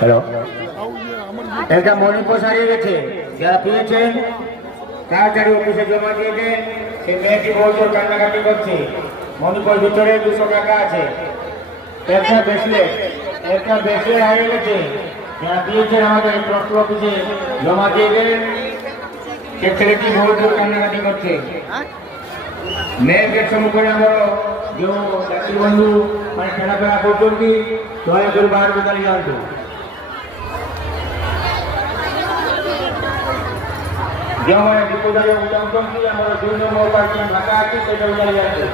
Hello, একটা মণিপুর হারিয়ে গেছে, যারা পেয়েছেন তাড়াতাড়ি অফিসে জমা দিয়ে দেন। সেই মেয়েটি বলতো কান্নাকাটি করছে, মণিপুর ভিতরে 200 টাকা আছে, একটা ব্রেসলেট হারিয়ে গেছে, যারা পেয়েছেন আমাদের পোস্ট অফিসে জমা দিয়ে দেন। সে ছেলেটি বলতো কান্নাকাটি করছে। মেয়ের গেট সম্মুখে আমার যে জাতি বন্ধু মানে খেলাফেলা করছেন, দয়া করে বাইরে বেতালি জানতো। যে আমার বিপদায় উদাহরণ আমার 2 নম্বর পার্টি ঢাকা আছে, সেটা উদাহরণ আছে।